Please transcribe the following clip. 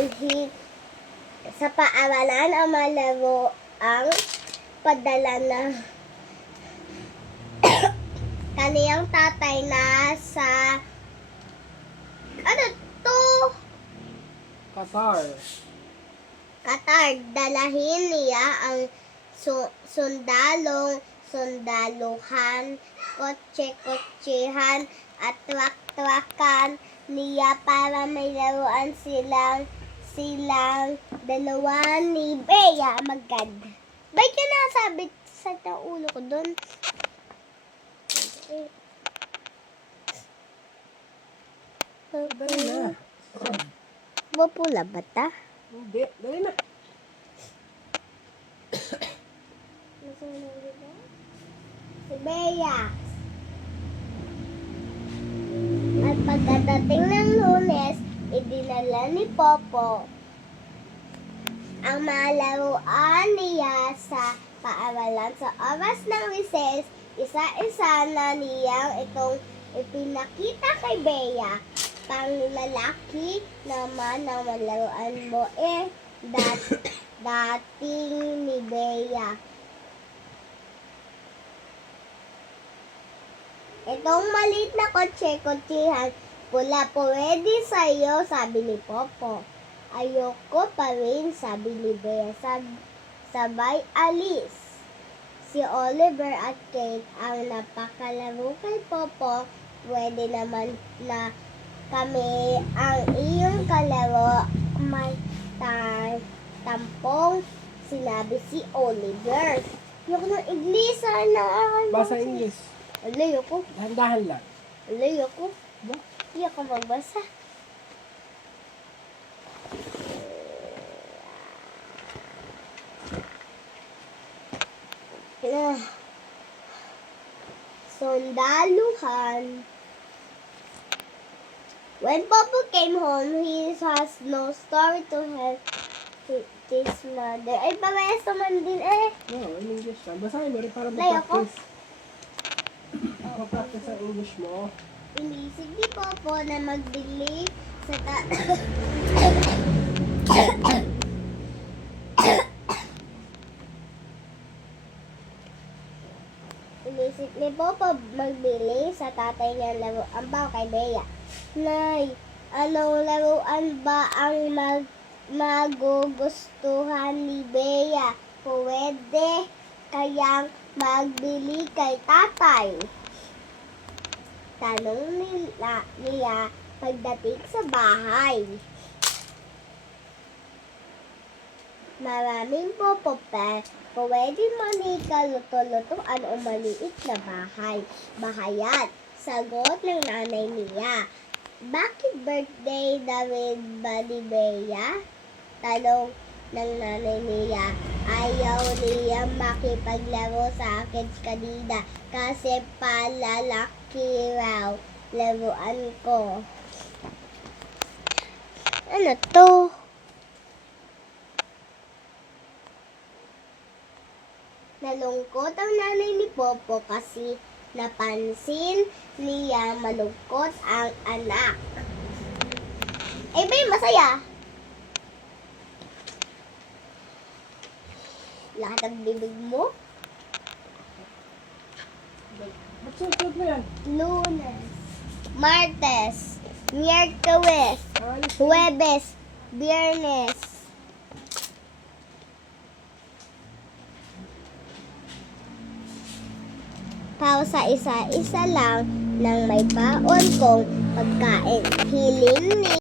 dalhin sa paaralan ang malaro ang padala na kaniyang tatay na sa ano to? Qatar. Dalahin niya ang sundaluhan, kotse-kotsehan at truck-truckan niya para may laruan silang dalawa ni Bea Magad. Ba't ka nasabit sa ulo ko doon? Dali na. Mapula ba ta? Hindi, dali na. Si Bea. At pagkadating ng Lunes, idinala ni Popo ang mga laruan niya sa paaralan. Sa oras ng recess, isa-isa na niyang itong ipinakita kay Bea. Panglalaki naman ang laruan mo dating ni Bea. Itong maliit na kotse-kotsehan, pula pwede sa'yo, sabi ni Popo. Ayoko pa rin, sabi ni Bea. Sabay alis. Si Oliver at Kate ang napakalaro kay Popo. Pwede naman na kami ang iyong kalaro. May tampong sinabi si Oliver. Yung ng Inglesa na Basa English. Alayo ko. Dahan-dahan lang. Alayo ko. Ba? Hindi ako magbasa. Sundaluhan. When Popo came home, he has no story to help his mother. Ay, pamayas naman din No, in English lang. Basahin mo rin para Layo ko. mag-practice. Mag-practice ang English mo. Inisip ni Popo na magbili sa Inisip ni Popo magbili sa tatay niya laruan ba kay Bea. Nay, anong laruan ba ang magugustuhan ni Bea? Pwede kayang magbili kay tatay? Tanong niya pagdating sa bahay. Maraming popoper, pwede manika luto-lutuan o maliit na bahayan. Sagot ng nanay niya. Bakit birthday David ba ni Bea? Tanong ng nanay niya. Ayaw niya makipaglaro sa akin kanina kasi palalaki raw laruan ko. Ano to? Nalungkot ang nanay ni Popo kasi napansin niya malungkot ang anak. Eh, ba masaya? Lahat ng bibig mo? Ba't susunod mo yan? Lunes, Martes, Miyerkules, Ayos. Huwebes, Biyernes. Pausa isa-isa lang nang may baon kong pagkain. Hiling ni